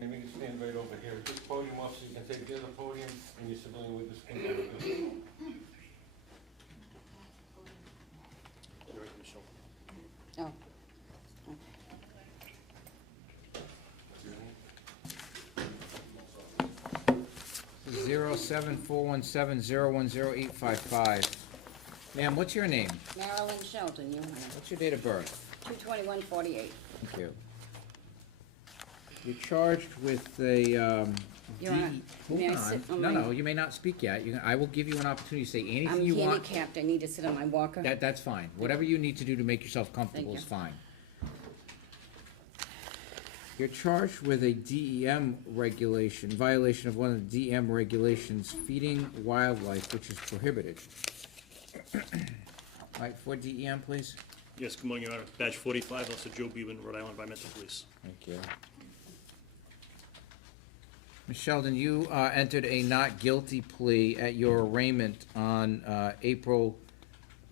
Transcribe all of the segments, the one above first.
Maybe you can stand right over here. This podium, officer, you can take the other podium, and your civilian witness can go with this. Oh. 07417010855. Ma'am, what's your name? Marilyn Shelton, you have What's your date of birth? 22148. Thank you. You're charged with a, Your Honor, hold may I on. sit on No, my- no, you may not speak yet. I will give you an opportunity to say I'm anything you want. handicapped, I need to sit on my walker. That's fine. Whatever you need to do to make yourself comfortable Thank is you. fine. You're charged with a DEM regulation, violation of one of the DEM regulations, feeding wildlife, which is prohibited. All right, for DEM, please. Yes, good morning, Your Honor. Badge 45, Officer Joe Beavan, Rhode Island Environmental Police. Thank you. Ms. Sheldon, you entered a not guilty plea at your arraignment on April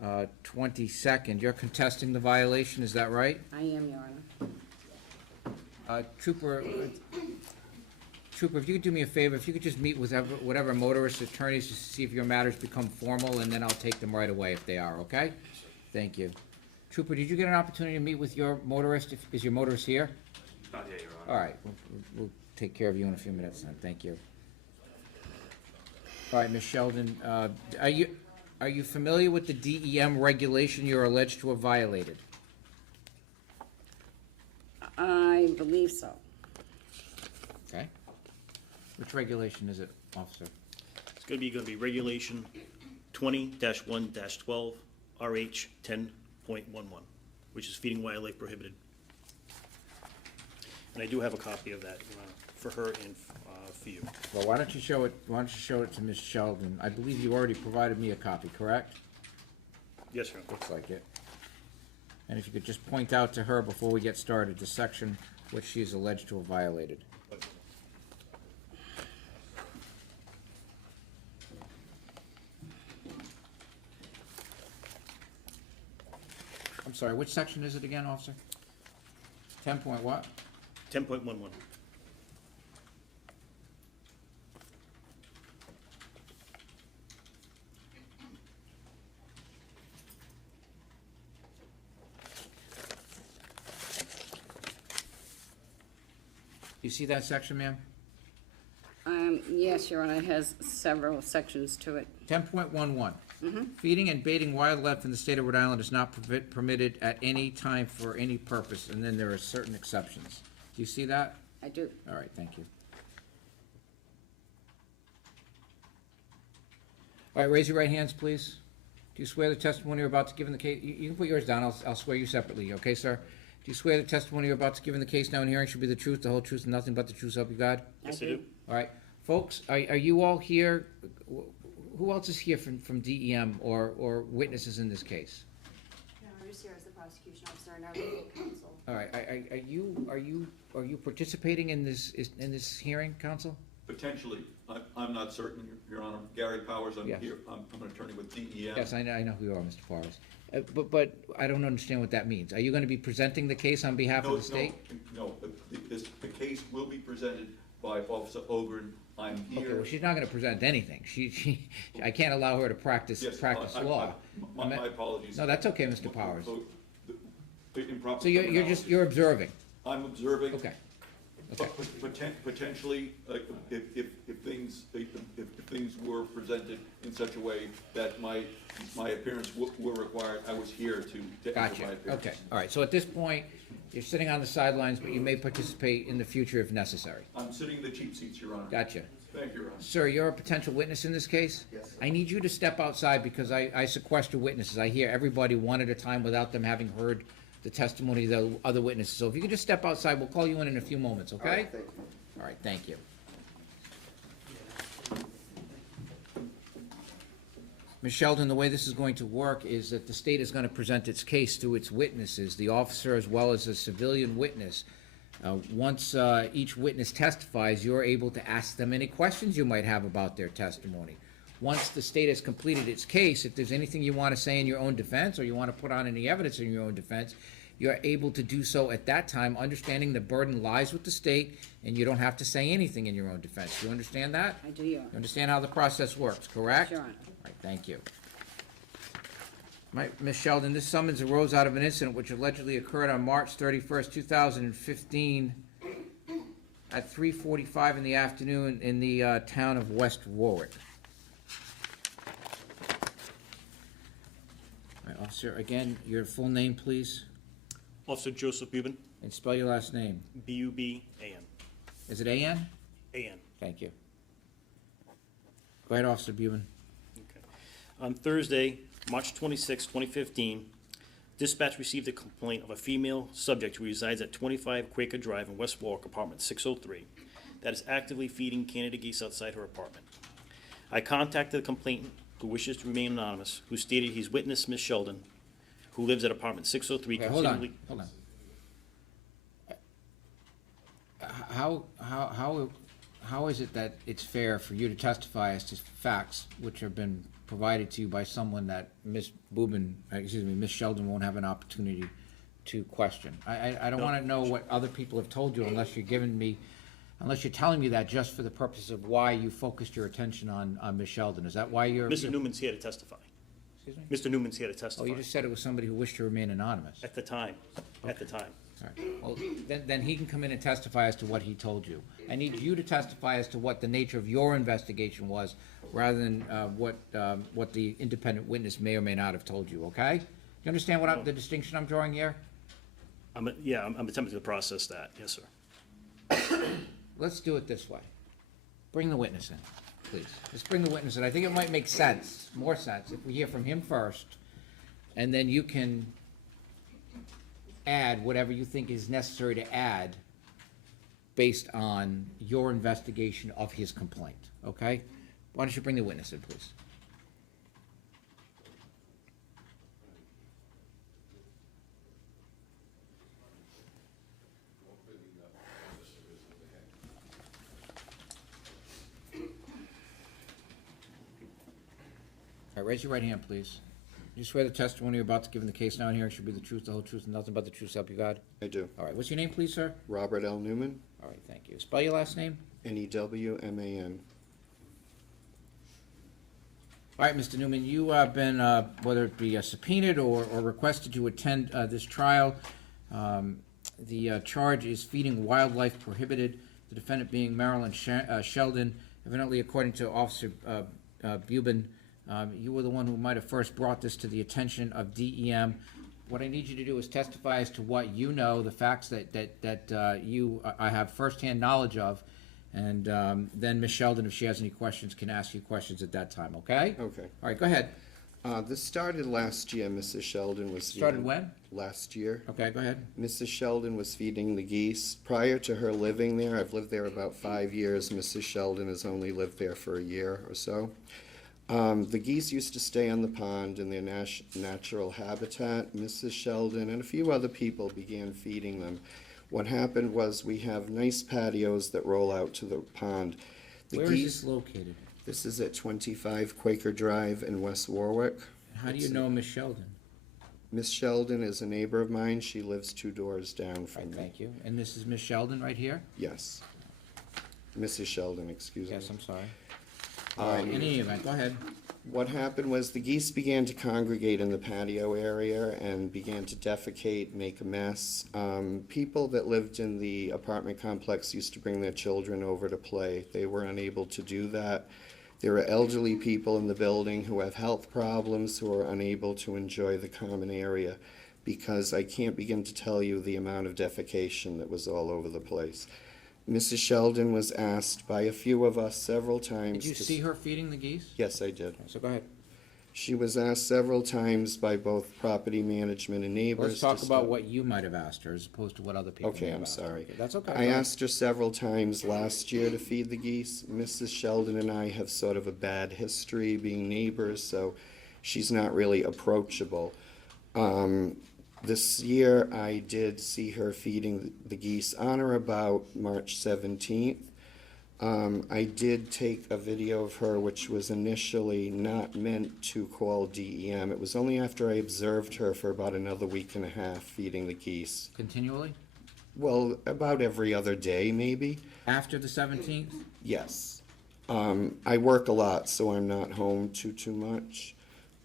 22nd. You're contesting the violation, is that right? I am, Your Honor. Trooper, if you could do me a favor, if you could just meet with whatever motorist attorneys to see if your matters become formal, and then I'll take them right away if they are, okay? Thank you. Trooper, did you get an opportunity to meet with your motorist? Is your motorist here? Not yet, Your Honor. All right, we'll take care of you in a few minutes then, thank you. All right, Ms. Sheldon, are you familiar with the DEM regulation you're alleged to have violated? I believe so. Okay. Which regulation is it, officer? It's gonna be Regulation 20-1-12, RH 10.11, which is feeding wildlife prohibited. And I do have a copy of that, Your Honor, for her and for you. Well, why don't you show it to Ms. Sheldon? I believe you already provided me a copy, correct? Yes, Your Honor. Looks like it. And if you could just point out to her before we get started, the section which she is alleged to have violated. I'm sorry, which section is it again, officer? 10 point what? 10.11. You see that section, ma'am? Yes, Your Honor, it has several sections to it. 10.11. Feeding and baiting wildlife in the state of Rhode Island is not permitted at any time for any purpose, and then there are certain exceptions. Do you see that? I do. All right, thank you. All right, raise your right hands, please. Do you swear the testimony you're about to give in the case, you can put yours down, I'll swear you separately, okay, sir? Do you swear the testimony you're about to give in the case now and hearing should be the truth, the whole truth, and nothing but the truth, so help you God? Yes, I do. All right, folks, are you all here? Who else is here from DEM or witnesses in this case? No, I'm just here as the prosecution officer and our legal counsel. All right, are you participating in this hearing, counsel? Potentially. I'm not certain, Your Honor. Gary Powers, I'm Yes. here. I'm an attorney with DEM. Yes, I know who you are, Mr. Forrest. But I don't understand what that means. Are you gonna be presenting the case on behalf of the state? No, the case will be presented by Officer Ogren. I'm Okay, here. well, she's not gonna present anything. I can't allow her to practice Yes, law. My apologies. No, that's okay, Mr. Powers. Improper So you're terminology. observing? I'm observing. Okay. But potentially, if things were presented in such a way that my appearance were required, I was here to enter Gotcha, my appearance. okay. All right, so at this point, you're sitting on the sidelines, but you may participate in the future if necessary. I'm sitting in the cheap seats, Your Honor. Gotcha. Thank you, Your Honor. Sir, you're a potential witness in this case? Yes. I need you to step outside because I sequester witnesses. I hear everybody one at a time without them having heard the testimony of the other witnesses. So if you could just step outside, we'll call you in a few moments, okay? All right, thank you. Ms. Sheldon, the way this is going to work is that the state is going to present its case to its witnesses, the officer as well as a civilian witness. Once each witness testifies, you're able to ask them any questions you might have about their testimony. Once the state has completed its case, if there's anything you want to say in your own defense or you want to put on any evidence in your own defense, you're able to do so at that time, understanding the burden lies with the state, and you don't have to say anything in your own defense. You understand that? I do, Your Honor. You understand how the process works, correct? Your Honor. Right, thank you. Ms. Sheldon, this summons arose out of an incident which allegedly occurred on March 31st, 2015 at 3:45 in the afternoon in the town of West Warwick. All right, officer, again, your full name, please, Officer Joseph Buben, and spell your last name. B-U-B-A-N. Is it A-N? A-N. Thank you. Go ahead, Officer Buben. Okay. On Thursday, March 26, 2015, dispatch received a complaint of a female subject who resides at 25 Quaker Drive in West Warwick, apartment 603, that is actively feeding Canada geese outside her apartment. I contacted the complainant, who wishes to remain anonymous, who stated he's witnessed Ms. Sheldon, who lives at apartment 603, Okay, hold on, continually. hold on. How is it that it's fair for you to testify as to facts which have been provided to you by someone that Ms. Sheldon won't have an opportunity to question? I don't wanna know what other people have told you unless you're telling me that just for the purpose of why you focused your attention on Ms. Sheldon. Is that why you're? Mr. Newman's here to testify. Excuse me? Mr. Newman's here to Oh, testify. you just said it was somebody who wished to remain anonymous. At the time, at the time. All right. Well, then he can come in and testify as to what he told you. I need you to testify as to what the nature of your investigation was, rather than what the independent witness may or may not have told you, okay? Do you understand the distinction I'm drawing here? I'm attempting to process that, yes, sir. Let's do it this way. Bring the witness in, please. Let's bring the witness in. I think it might make sense, more sense, if we hear from him first, and then you can add whatever you think is necessary to add based on your investigation of his complaint, okay? Why don't you bring the witness in, please? All right, raise your right hand, please. You swear the testimony you're about to give in the case now and hearing should be the truth, the whole truth, and nothing but the truth, so help you God? I do. All right, what's your name, please, sir? Robert L. Newman, All right, thank you. Spell your last name. Newman. All right, Mr. Newman, you have been, whether it be subpoenaed or requested to attend this trial. The charge is feeding wildlife prohibited, the defendant being Marilyn Sheldon. Evidently, according to Officer Buben, you were the one who might have first brought this to the attention of DEM. What I need you to do is testify as to what you know, the facts that I have firsthand knowledge of, and then Ms. Sheldon, if she has any questions, can ask you questions at that time, okay? Okay. All right, go ahead. This started last year. Mrs. Sheldon was Started feeding- when? Last year. Okay, go ahead. Mrs. Sheldon was feeding the geese. Prior to her living there, I've lived there about 5 years. Mrs. Sheldon has only lived there for a year or so. The geese used to stay on the pond in their natural habitat. Mrs. Sheldon and a few other people began feeding them. What happened was we have nice patios that roll out to the pond. The Where is geese, this located? This is at 25 Quaker Drive in West Warwick. How do you know Ms. Sheldon? Miss Sheldon is a neighbor of mine. She lives 2 doors down Right, from me. thank you. And this is Ms. Sheldon right here? Yes. Mrs. Sheldon, excuse me. Yes, I'm sorry. All right, in any event, go ahead. What happened was the geese began to congregate in the patio area and began to defecate, make a mess. People that lived in the apartment complex used to bring their children over to play. They were unable to do that. There are elderly people in the building who have health problems who are unable to enjoy the common area because I can't begin to tell you the amount of defecation that was all over the place. Mrs. Sheldon was asked by a few of us several times. Did you see her feeding the geese? Yes, I did. So go ahead. She was asked several times by both property management and neighbors. Let's talk to about stop. what you might have asked her as opposed to what other people may Okay, have I'm asked her. sorry. Okay, that's okay. I Go ahead. asked her several times last year to feed the geese. Mrs. Sheldon and I have sort of a bad history being neighbors, so she's not really approachable. This year, I did see her feeding the geese on or about March 17th. I did take a video of her, which was initially not meant to call DEM. It was only after I observed her for about another week and a half feeding the geese. Continually? Well, about every other day, maybe. After the 17th? Yes. I work a lot, so I'm not home too much.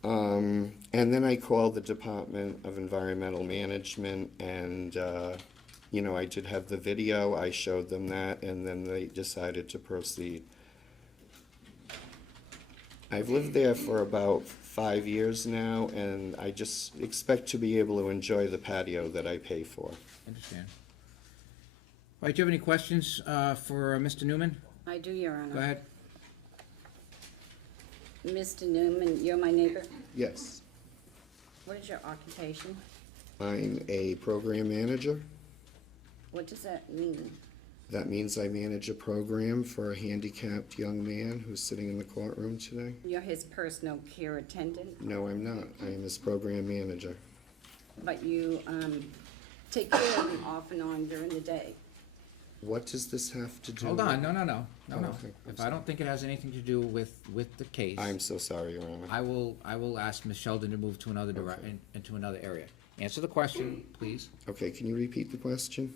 And then I called the Department of Environmental Management, and, I did have the video, I showed them that, and then they decided to proceed. I've lived there for about 5 years now, and I just expect to be able to enjoy the patio that I pay for. Understand. All right, do you have any questions for Mr. Newman? I do, Your Honor. Go ahead. Mr. Newman, you're my neighbor. Yes, What is your occupation? I'm a program manager. What does that mean? That means I manage a program for a handicapped young man who's sitting in the courtroom today. You're his personal care attendant, No, I'm not. I am his program manager. but you take care of him off and on during the day. What does this have to do? Hold on, no. Oh, okay. If I don't think it has anything to do with the case, I'm so sorry, Your Honor. I will ask Ms. Sheldon to move to another into another area. Answer the question, please. Okay, can you repeat the question?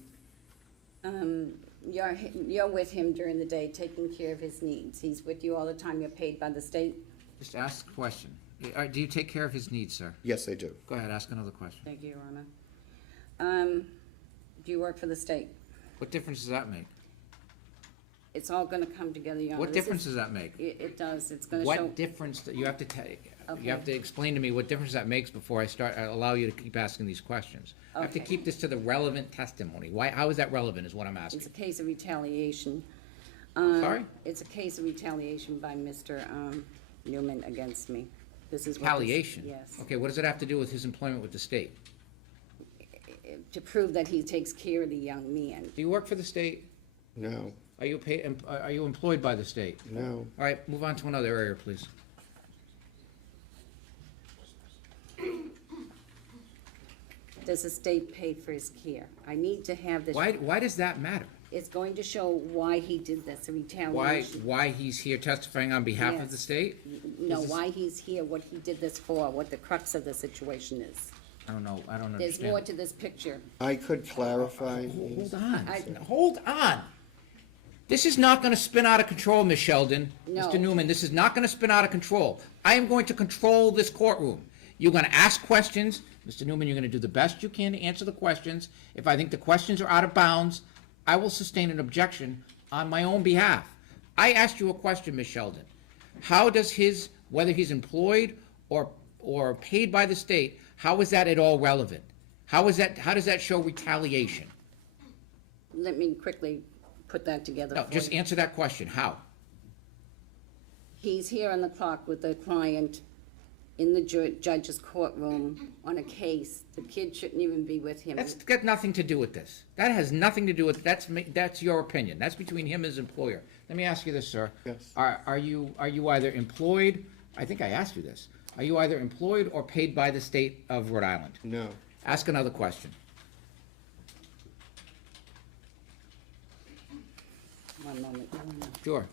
You're with him during the day, taking care of his needs. He's with you all the time. You're paid by the state. Just ask the question. Do you take care of his needs, sir? Yes, I do. Go ahead, ask another question. Thank you, Your Honor. Do you work for the state? What difference does that make? It's all gonna come together, Your Honor. What difference does that make? It does. It's gonna show. What difference, you have to take, you have Okay. to explain to me what difference that makes before I allow you to keep asking these questions. I have to Okay. keep this to the relevant testimony. How is that relevant, is what I'm asking. It's a case of retaliation. Sorry? It's a case of retaliation by Mr. Newman against me. This is what this- Retaliation? Yes. Okay, what does it have to do with his employment with the state? To prove that he takes care of the young man. Do you work for the state? No, Are you are you employed by the state? no. All right, move on to another area, please. Does the state pay for his care? I need to have this. Why does that matter? It's going to show why he did this, a Why, retaliation. why he's here testifying on behalf of the Yes. state? No, This is- why he's here, what he did this for, what the crux of the situation is. I don't know, I don't There's more understand. to this picture. I could clarify. Hold on, I- hold on. This is not gonna spin out of control, Ms. Sheldon. No. Mr. Newman, this is not gonna spin out of control. I am going to control this courtroom. You're gonna ask questions. Mr. Newman, you're gonna do the best you can to answer the questions. If I think the questions are out of bounds, I will sustain an objection on my own behalf. I asked you a question, Ms. Sheldon. How does whether he's employed or paid by the state, how is that at all relevant? How does that show retaliation? Let me quickly put that together No, for just you. answer that question, how? He's here on the clock with the client in the judge's courtroom on a case. The kid shouldn't even be with him. That's got nothing to do with this. That has nothing to do with, that's your opinion. That's between him and his employer. Let me ask you this, sir. Yes. Are you either employed, I think I asked you this. Are you either employed or paid by the state of Rhode Island? No, Ask another question. One moment. Sure.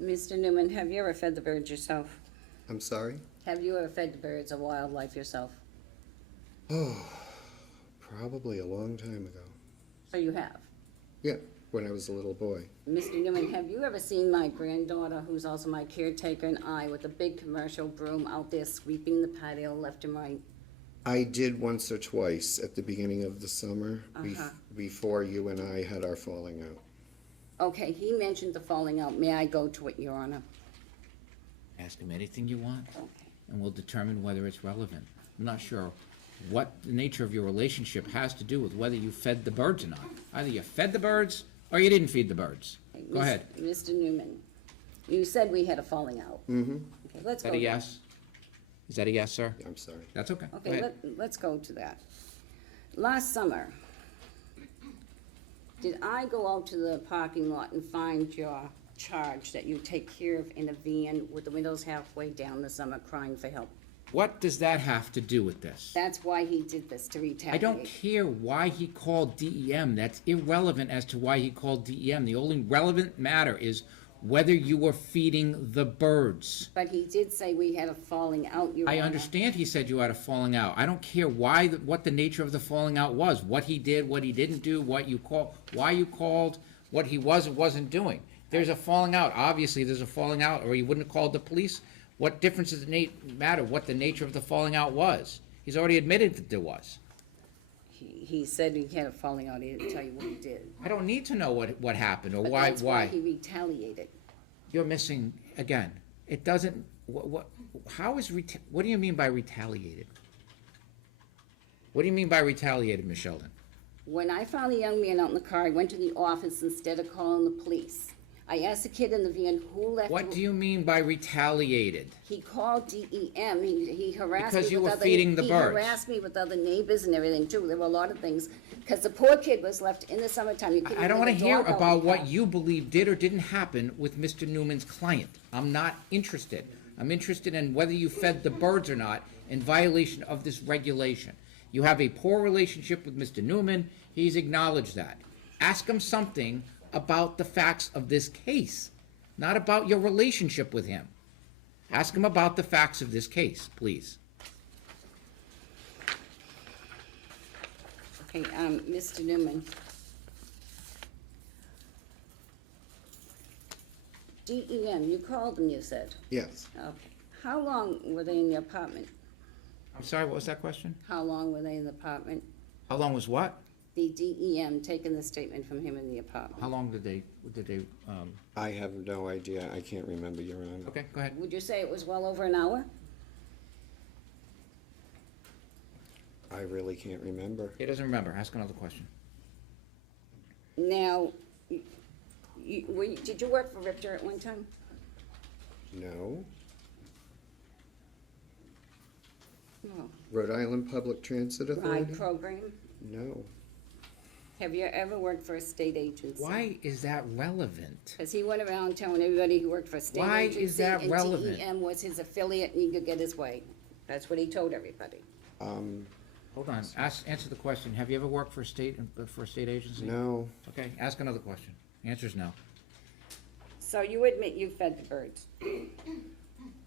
Mr. Newman, have you ever fed the birds yourself? I'm sorry? Have you ever fed the birds or wildlife yourself? Oh, probably a long time ago. So you have. Yeah, when I was a little boy. Mr. Newman, have you ever seen my granddaughter, who's also my caretaker, and I, with a big commercial broom out there sweeping the patio left and right? I did once or twice at the beginning of the summer, before you and I had our falling out. Okay, he mentioned the falling out. May I go to it, Your Honor? Ask him anything you want, Okay. and we'll determine whether it's relevant. I'm not sure what the nature of your relationship has to do with whether you fed the birds or not. Either you fed the birds or you didn't feed the birds. Go ahead. Mr. Newman, you said we had a falling out. Mm-hmm. Okay, let's Is go. that a there. yes? Is that a yes, sir? I'm sorry. That's okay. Go Okay, ahead. let's go to that. Last summer, did I go out to the parking lot and find your charge that you take care of in a van with the windows halfway down the summer crying for help. What does that have to do with this? That's why he did this, to retaliate. I don't care why he called DEM. That's irrelevant as to why he called DEM. The only relevant matter is whether you were feeding the birds. But he did say we had a falling out, Your I Honor. understand he said you had a falling out. I don't care why, what the nature of the falling out was, what he did, what he didn't do, what you call, why you called, what he was or wasn't doing. There's a falling out. Obviously, there's a falling out, or he wouldn't have called the police. What difference does it matter what the nature of the falling out was? He's already admitted that there was. He said he had a falling out, he didn't tell you what he did. I don't need to know what happened or But why. that's why he retaliated. You're missing again. It doesn't. How is what do you mean by retaliated? What do you mean by retaliated, Ms. Sheldon? When I found the young man out in the car, I went to the office instead of calling the police. I asked the kid in the van who left. What do you mean by retaliated? He called DEM, he harassed me Because you with were other. feeding the He birds. harassed me with other neighbors and everything too, there were a lot of things, because the poor kid was left in the summertime, you couldn't I don't even want to let a hear dog out about in the what car. you believe did or didn't happen with Mr. Newman's client. I'm not interested. I'm interested in whether you fed the birds or not in violation of this regulation. You have a poor relationship with Mr. Newman. He's acknowledged that. Ask him something about the facts of this case, not about your relationship with him. Ask him about the facts of this case, please. Okay, Mr. Newman. DEM, you called them, you said? Yes. Okay. How long were they in the apartment? I'm sorry, what was that question? How long were they in the apartment? How long was what? The DEM taking the statement from him in the apartment? How long did they, I have no idea. I can't remember, Your Honor. okay, go ahead. Would you say it was well over an hour? I really can't remember. He doesn't remember. Ask another question. Now, did you work for Ripter at one time? No. No. Rhode Island Public Transit Authority? Ride program? No. Have you ever worked for a state agency? Why is that relevant? Because he went around telling everybody he worked for a state Why agency. is that relevant? And DEM was his affiliate and he could get his way. That's what he told everybody. Hold on, answer the question. Have you ever worked for a state agency? No. Okay, ask another question. Answer's no. So you admit you fed the birds?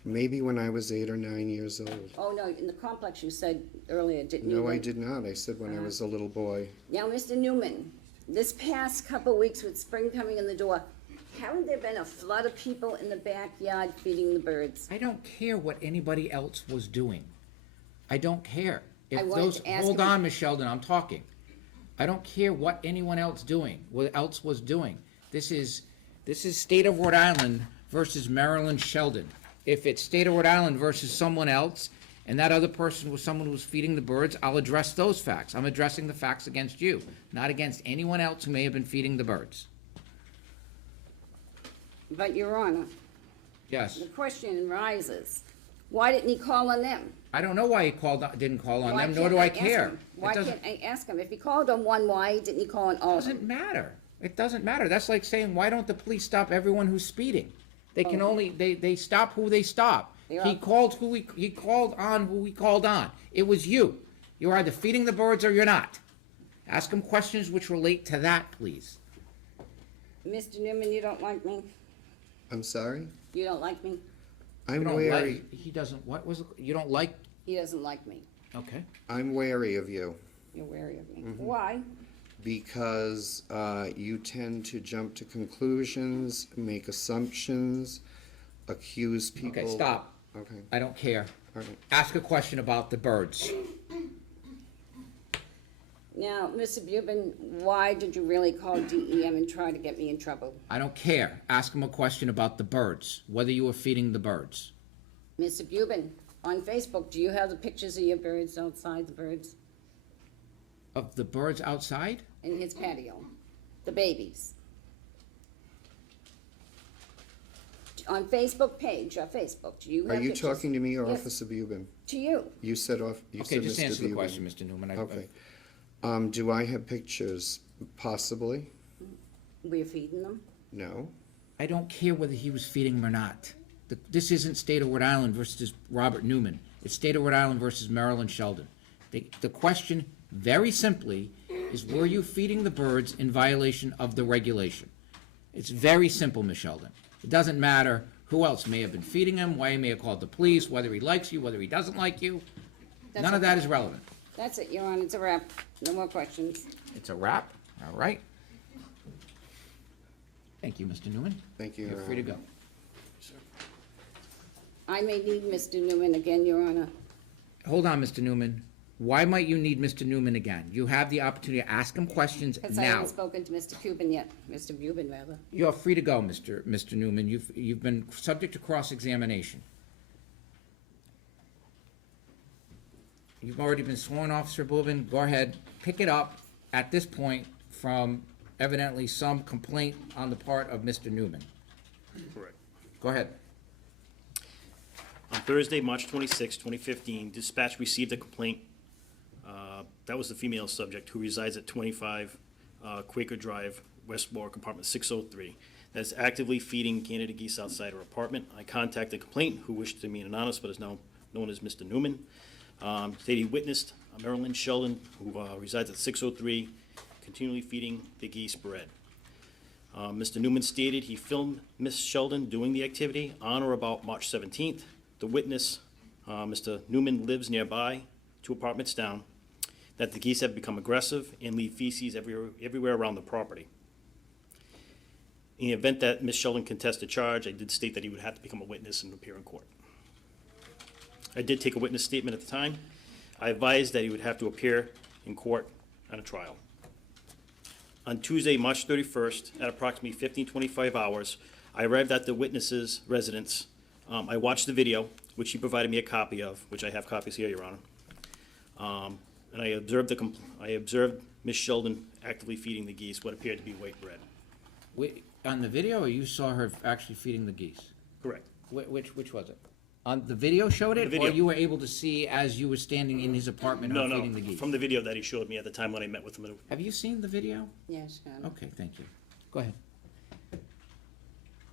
Maybe when I was 8 or 9 years old. Oh, no, in the complex you said earlier, didn't you? No, I did not. I said when I was a little boy. Now, Mr. Newman, this past couple weeks with spring coming in the door, haven't there been a flood of people in the backyard feeding the birds? I don't care what anybody else was doing. I don't care. I wanted to ask Hold him- on, Ms. Sheldon, I'm talking. I don't care what anyone else was doing. This is State of Rhode Island versus Maryland Sheldon. If it's State of Rhode Island versus someone else, and that other person was someone who was feeding the birds, I'll address those facts. I'm addressing the facts against you, not against anyone else who may have been feeding the birds. But, Your Honor, Yes. the question rises, why didn't he call on them? I don't know why he didn't call on Why them, nor can't do I ask care. him? Why It doesn't, can't I ask him? If he called on one, why didn't he call on all of doesn't them? matter. It doesn't matter. That's like saying, why don't the police stop everyone who's speeding? They can only, they stop who they stop. Yeah. He called who he called on who he called on. It was you. You're either feeding the birds or you're not. Ask him questions which relate to that, please. Mr. Newman, you don't like me? I'm sorry? You don't like me? You I'm don't wary. like, he doesn't, what was it? You don't like, He doesn't like me. okay. I'm wary of you You're wary of me. Mm-hmm. Why? because you tend to jump to conclusions, make assumptions, accuse people. Okay, stop. Okay, I don't care. all right. Ask a question about the birds. Now, Mr. Bubin, why did you really call DEM and try to get me in trouble? I don't care. Ask him a question about the birds, whether you were feeding the birds. Mr. Bubin, on Facebook, do you have the pictures of your birds outside, the birds Of the birds outside? in his patio? The babies? On Facebook page, your Facebook, do you have Are you pictures? talking to me or Yes. Officer Bubin? To you. You said you Okay, said just Mr. answer the Bubin. question, Mr. Newman. Okay. Do I have pictures? Possibly. We're feeding them. No. I don't care whether he was feeding him or not. This isn't State of Rhode Island versus Robert Newman. It's State of Rhode Island versus Marilyn Sheldon. The question, very simply, is were you feeding the birds in violation of the regulation? It's very simple, Ms. Sheldon. It doesn't matter who else may have been feeding him, why he may have called the police, whether he likes you, whether he doesn't like you. That's None of that okay. is relevant. That's it, Your Honor, it's a wrap. No more questions. It's a wrap, all right? Thank you, Mr. Newman. Thank you, You're Your free to Honor. go. I may need Mr. Newman again, Your Honor. Hold on, Mr. Newman. Why might you need Mr. Newman again? You have the opportunity to ask him questions Because I now. haven't spoken to Mr. Cuban yet, Mr. Buban, rather. You're free to go, Mr. Newman. You've been subject to cross-examination. You've already been sworn, Officer Boobin. Go ahead, pick it up at this point from evidently some complaint on the part of Mr. Newman. Correct. Go ahead. On Thursday, March 26, 2015, dispatch received a complaint. That was the female subject who resides at 25 Quaker Drive, West Warwick, apartment 603, that is actively feeding Canada geese outside her apartment. I contacted the complainant, who wished to remain anonymous but is now known as Mr. Newman. Stated he witnessed Marilyn Sheldon, who resides at 603, continually feeding the geese bread. Mr. Newman stated he filmed Miss Sheldon doing the activity on or about March 17th. The witness, Mr. Newman, lives nearby, 2 apartments down, that the geese have become aggressive and leave feces everywhere around the property. In the event that Miss Sheldon contested charge, I did state that he would have to become a witness and appear in court. I did take a witness statement at the time. I advised that he would have to appear in court on a trial. On Tuesday, March 31st, at approximately 15:25 hours, I arrived at the witness's residence. I watched the video, which he provided me a copy of, which I have copies here, Your Honor. And I observed Miss Sheldon actively feeding the geese what appeared to be white bread. On the video, or you saw her actually feeding the geese? Correct. Which was it? On the video showed it, The or video. you were able to see as you were standing in his apartment No, her feeding the no, geese? from the video that he showed me at the time when I met with him. Have you seen the video? Yes, Your Honor. Okay, thank you. Go ahead.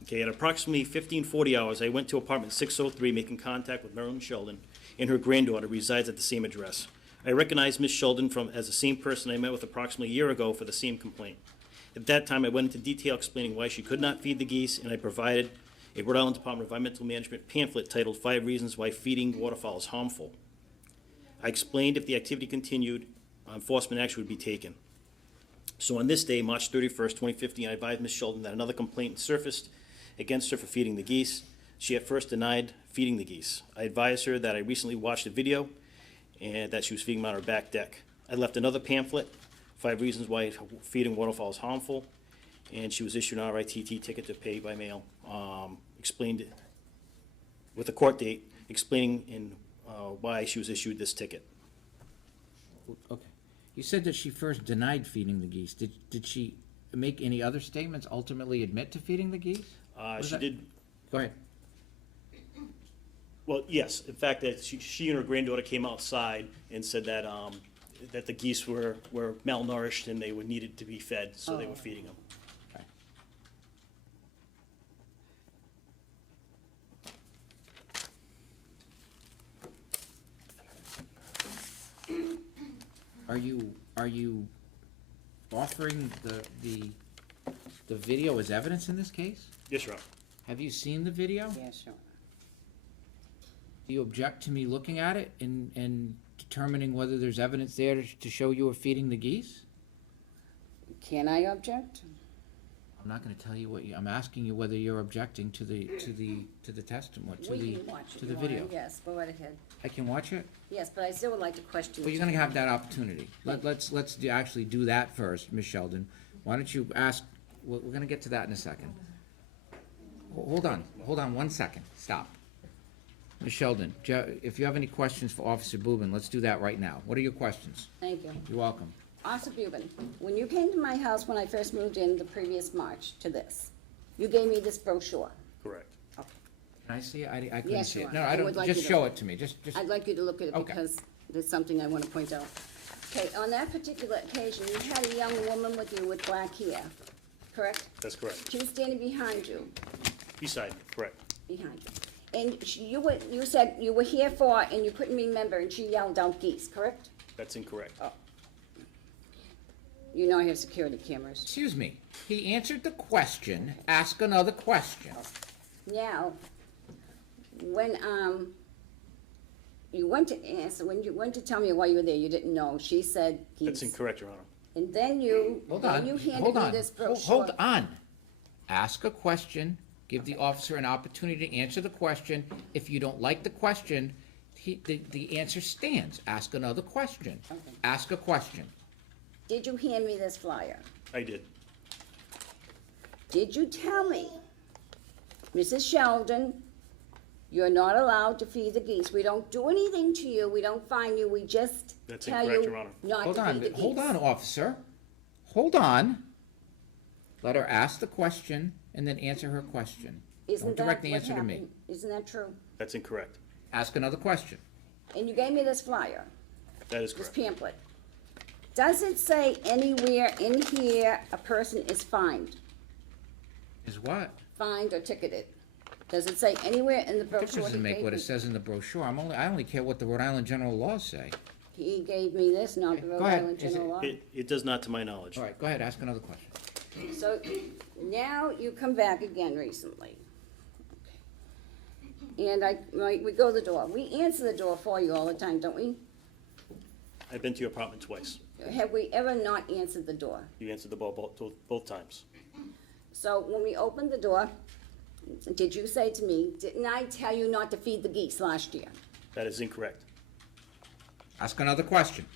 Okay, at approximately 15:40 hours, I went to apartment 603, making contact with Marilyn Sheldon, and her granddaughter resides at the same address. I recognized Miss Sheldon as the same person I met with approximately a year ago for the same complaint. At that time, I went into detail explaining why she could not feed the geese, and I provided a Rhode Island Department of Environmental Management pamphlet titled 5 Reasons Why Feeding Waterfowl is Harmful. I explained if the activity continued, enforcement action would be taken. So on this day, March 31st, 2015, I advised Ms. Sheldon that another complaint surfaced against her for feeding the geese. She at first denied feeding the geese. I advised her that I recently watched a video and that she was feeding them on her back deck. I left another pamphlet, 5 Reasons Why Feeding Waterfowl is Harmful, and she was issued an RITT ticket to pay by mail, explained it with a court date, explaining why she was issued this ticket. Okay. You said that she first denied feeding the geese. Did she make any other statements, ultimately admit to feeding the geese? What is She that? did, Go ahead. well, yes, in fact, that she and her granddaughter came outside and said that, that the geese were malnourished and they needed to be fed, so they were feeding them. Okay. Are you offering the video as evidence in this case? Yes, Your Honor. Have you seen the video? Yes, Your Honor. Do you object to me looking at it and determining whether there's evidence there to show you were feeding the geese? Can I object? I'm not gonna tell you what I'm asking you whether you're objecting to the testimony, We can watch it, to the Your Honor. video. Yes, go right ahead. I can watch it? Yes, but I still would like to question. But you're gonna have that opportunity. Let's actually do that first, Ms. Sheldon. Why don't you ask, we're gonna get to that in a second. Hold on 1 second, stop. Ms. Sheldon, if you have any questions for Officer Boobin, let's do that right now. What are your questions? Thank you. You're welcome. Officer Buban, when you came to my house when I first moved in the previous March to this, you gave me this brochure. Correct. Can I see it? I couldn't Yes, see Your it. No, Honor. I I don't, would like just you to- show it to me, just, I'd like you to look at it Okay. because there's something I want to point out. Okay, on that particular occasion, you had a young woman with you with black hair. correct? That's correct. She was standing behind you, Beside me, correct. behind you. And you said you were here for, and you couldn't remember, and she yelled out geese, correct? That's incorrect. You know I have security cameras. Excuse me, he answered the question, ask another question. Now, when, you went to answer, when you went to tell me why you were there, you didn't know, she said geese. That's incorrect, Your Honor. And then you Hold handed me on, this hold brochure. on. Ask a question, give the officer an opportunity to answer the question. If you don't like the question, the answer stands. Ask another question. Okay. Ask a question. Did you hand me this flyer? I did. Did you tell me, Mrs. Sheldon, you're not allowed to feed the geese? We don't do anything to you, we don't fine you, we just That's tell incorrect, you Your Honor. not Hold to on, feed the geese. hold on, officer. Hold on. Let her ask the question and then answer her question. Isn't Don't that direct the what answer to me. happened? Isn't that true? That's incorrect. Ask another question. And you gave me this flyer, That is this correct. pamphlet. Does it say anywhere in here a person is fined? Is what? Fined or ticketed? Does it say anywhere in the brochure? Difference doesn't he make gave what me? it says in the brochure. I only care what the Rhode Island general laws say. He gave me this, not the Go Rhode ahead. Island Is General Law. It does not, to my knowledge. All right, go ahead, ask another question. So now you come back again recently. Okay. And we go to the door. We answer the door for you all the time, don't we? I've been to your apartment twice. Have we ever not answered the door? You answered the ball both times. So when we opened the door, did you say to me, didn't I tell you not to feed the geese last year? That is incorrect. Ask another question.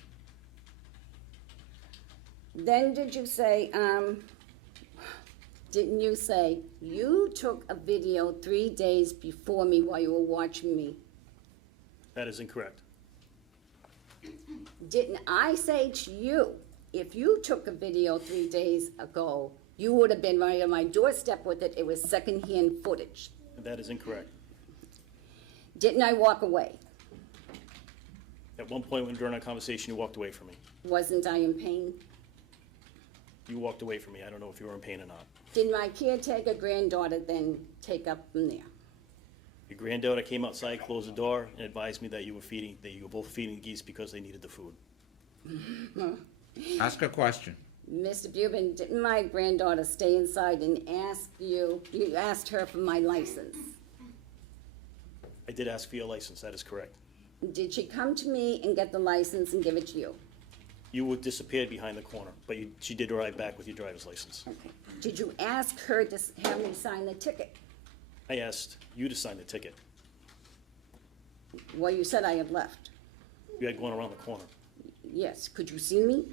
Then did you say, didn't you say, you took a video 3 days before me while you were watching me? That is incorrect. Didn't I say to you, if you took a video 3 days ago, you would have been right on my doorstep with it, it was secondhand footage? That is incorrect. Didn't I walk away? At one point during our conversation, you walked away from me. Wasn't I in pain? You walked away from me. I don't know if you were in pain or not. Did my caretaker granddaughter then take up from there? Your granddaughter came outside, closed the door, and advised me that you were both feeding geese because they needed the food. Ask a question. Mr. Bubin, didn't my granddaughter stay inside and ask you asked her for my license? I did ask for your license. That is correct. Did she come to me and get the license and give it to you? You would disappear behind the corner, but she did arrive back with your driver's license. Okay. Did you ask her to have me sign the ticket? I asked you to sign the ticket. Well, you said I had left. You had gone around the corner. Yes. Could you see me?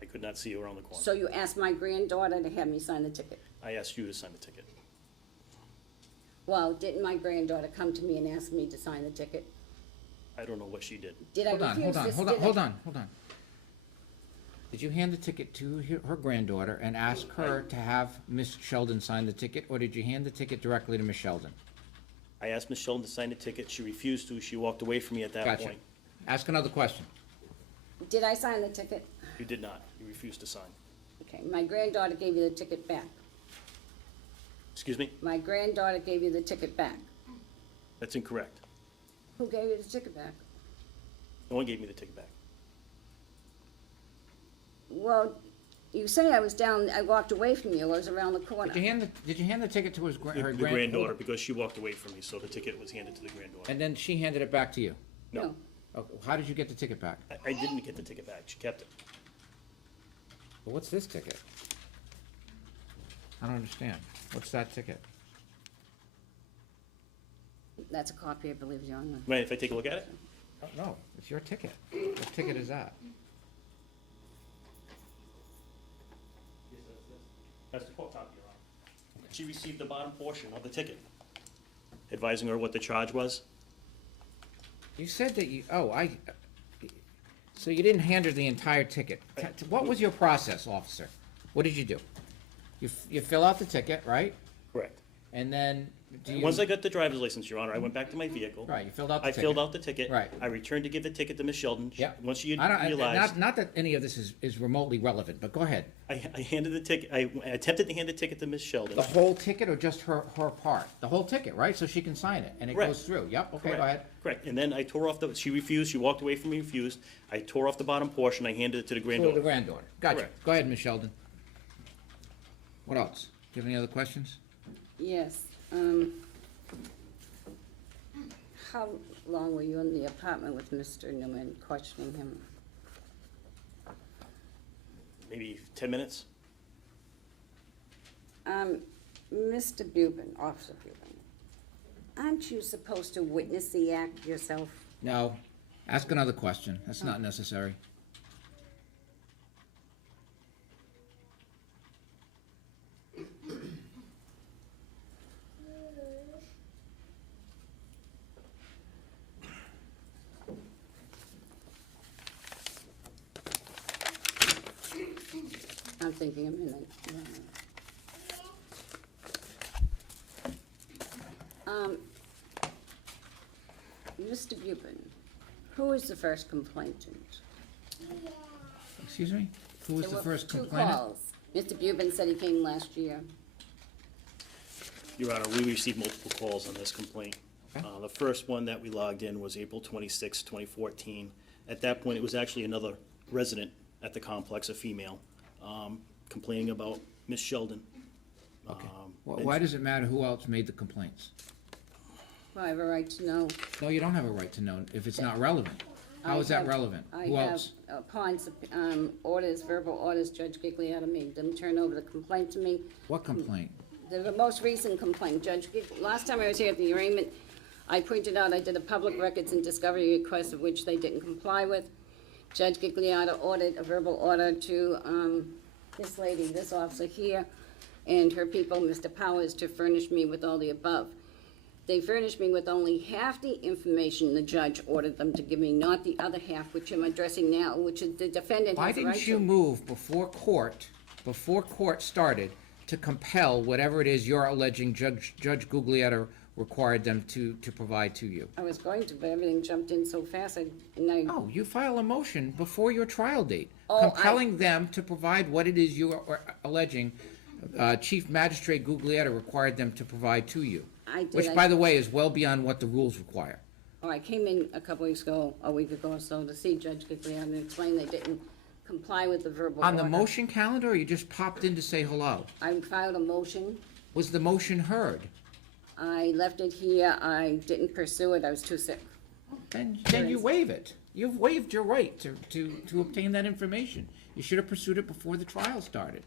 I could not see you around the corner. So you asked my granddaughter to have me sign the ticket? I asked you to sign the ticket. Well, didn't my granddaughter come to me and ask me to sign the ticket? I don't know what she did. Did I Hold on, refuse hold on, to? hold on, hold on, hold on. Did you hand the ticket to her granddaughter and ask her to have Miss Sheldon sign the ticket, or did you hand the ticket directly to Miss Sheldon? I asked Ms. Sheldon to sign the ticket. She refused to. She walked away from me at that Gotcha. point. Ask another question. Did I sign the ticket? You did not. You refused to sign. Okay, my granddaughter gave you the ticket back. Excuse me? My granddaughter gave you the ticket back. That's incorrect. Who gave you the ticket back? No one gave me the ticket back. Well, you say I was down, I walked away from you, I was around the corner. Did you hand the ticket to her The granddaughter, because she walked away from me, so the ticket was handed to the granddaughter. And then she handed it back to you? No, Okay, how did you get the ticket back? I didn't get the ticket back. She kept it. Well, what's this ticket? I don't understand. What's that ticket? That's a copy, I believe, John. Mind if I take a look at it? Oh, no, it's your ticket. What ticket is that? That's the quote copy, Your Honor. She received the bottom portion of the ticket, advising her what the charge was. You said that you, so you didn't hand her the entire ticket. What was your process, officer? What did you do? You fill out the ticket, right? Correct. And then do you? Once I got the driver's license, Your Honor, I went back to my vehicle. Right, you filled out the I ticket. filled out the ticket. Right. I returned to give the ticket to Ms. Sheldon. Yeah. Once she I don't, realized, not that any of this is remotely relevant, but go ahead. I handed the ticket, I attempted to hand the ticket to Ms. Sheldon. The whole ticket or just her part? The whole ticket, right? So she can sign it and it Correct. goes through. Yep, okay, Correct. go ahead. Correct, and then I tore off she refused, she walked away from me, refused. I tore off the bottom portion, I handed it to the To granddaughter. the granddaughter. Gotcha. Correct. Go ahead, Ms. Sheldon. What else? Do you have any other questions? Yes, how long were you in the apartment with Mr. Newman questioning him? Maybe 10 minutes? Mr. Buben, Officer Buben, aren't you supposed to witness the act yourself? No. Ask another question. That's not necessary. I'm thinking a minute. Mr. Buben, who is the first complainant? Excuse me? Who was There the were first two complainant? calls. Mr. Buben said he came last year. Your Honor, we received multiple calls on this complaint. Okay. The first one that we logged in was April 26, 2014. At that point, it was actually another resident at the complex, a female, complaining about Miss Sheldon. Why does it matter who else made the complaints? Well, I have a right to know. No, you don't have a right to know if it's not relevant. How I is that have- relevant? Who else? I have, upon orders, verbal orders, Judge Gigliotti made them turn over the complaint to me. What complaint? The most recent complaint, last time I was here at the arraignment, I pointed out I did a public records and discovery request of which they didn't comply with. Judge Gigliotti ordered a verbal order to, this lady, this officer here, and her people, Mr. Powers, to furnish me with all the above. They furnished me with only half the information the judge ordered them to give me, not the other half, which I'm addressing now, which is the defendant Why has the right didn't you to. move before court started, to compel whatever it is you're alleging Judge Gugliotta required them to provide to you? I was going to, but everything jumped in so fast, No, you file a motion before your trial date, Oh, compelling them to provide what it is you are alleging Chief Magistrate Gugliotta required them to provide to you. I did. Which, by the way, is well beyond what the rules require. Oh, I came in a couple weeks ago, a week ago or so, to see Judge Gigliotti and explain they didn't comply with the verbal On order. the motion calendar, or you just popped in to say hello? I filed a motion. Was the motion heard? I left it here. I didn't pursue it. I was too sick. Then you is. waive it. You've waived your right to obtain that information. You should have pursued it before the trial started.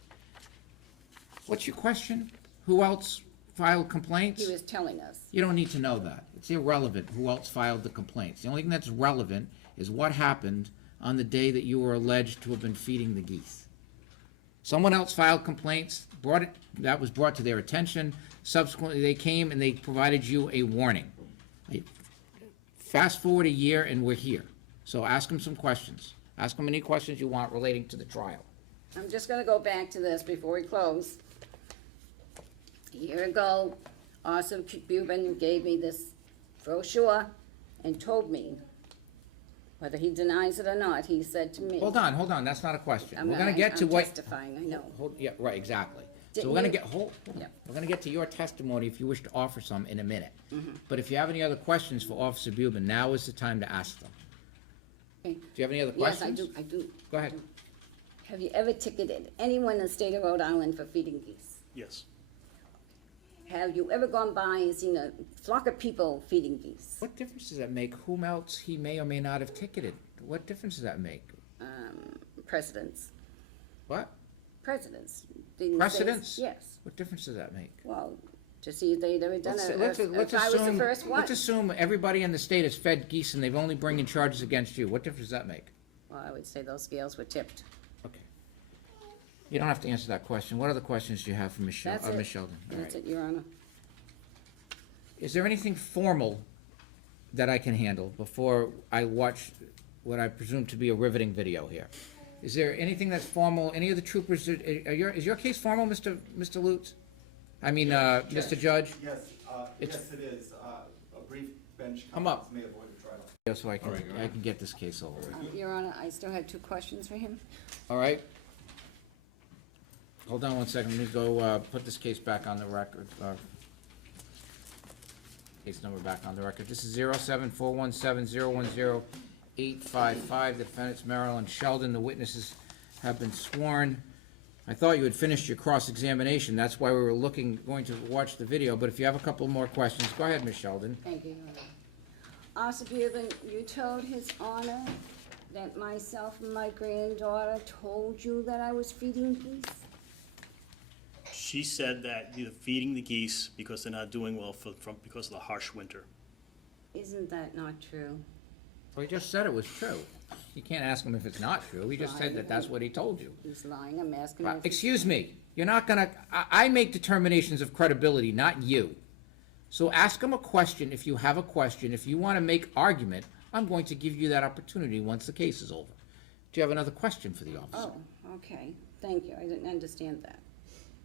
What's your question? Who else filed complaints? He was telling us. You don't need to know that. It's irrelevant who else filed the complaints. The only thing that's relevant is what happened on the day that you were alleged to have been feeding the geese. Someone else filed complaints, that was brought to their attention. Subsequently, they came and they provided you a warning. Fast forward a year and we're here. So ask them some questions. Ask them any questions you want relating to the trial. I'm just gonna go back to this before we close. A year ago, Officer Buben gave me this brochure and told me, whether he denies it or not, he said to me. Hold on, that's not a question. I'm We're gonna not- get to I'm what. testifying, I know. Yeah, right, exactly. So Didn't we're gonna you- get, hold on. Yeah. We're gonna get to your testimony if you wish to offer some in a minute. Mm-hmm. But if you have any other questions for Officer Buben, now is the time to ask them. Okay. Do you have any other Yes, questions? I do. Go ahead. Have you ever ticketed anyone in the state of Rhode Island for feeding geese? Yes. Have you ever gone by and seen a flock of people feeding geese? What difference does that make? Whom else he may or may not have ticketed? What difference does that make? Presidents. What? Presidents. Didn't say- Precedents? Yes. What difference does that make? Well, to see if they'd ever done it, Let's if I was the assume, first one. let's assume everybody in the state has fed geese and they've only bringing charges against you. What difference does that make? Well, I would say those scales were tipped. Okay. You don't have to answer that question. What other questions do you have for Ms. That's it. Ms. Sheldon? All That's right. it, Your Honor. Is there anything formal that I can handle before I watch what I presume to be a riveting video here? Is there anything that's formal? Any of the troopers, is your case formal, Mr. Lutz? I mean, Mr. Judge? Yes, It's- Yes, it is. A brief bench Come up. conference may avoid a trial. Just so I All right, all right. can get this case over with. Your Honor, I still had 2 questions for him. All right? Hold on one second, let me go, put this case back on the record, case number back on the record. This is 07417010855, the defendant's Marilyn Sheldon. The witnesses have been sworn. I thought you had finished your cross-examination, that's why we were going to watch the video, but if you have a couple more questions, go ahead, Ms. Sheldon. Thank you, Your Honor. Officer Buellin, you told His Honor that myself and my granddaughter told you that I was feeding geese? She said that you're feeding the geese because they're not doing well because of the harsh winter. Isn't that not true? Well, he just said it was true. You can't ask him if it's not true, he just said that that's what he told you. He's lying, I'm asking him if he's- Excuse me, you're not gonna, I make determinations of credibility, not you. So ask him a question if you have a question. If you want to make argument, I'm going to give you that opportunity once the case is over. Do you have another question for the officer? Oh, okay, thank you, I didn't understand that.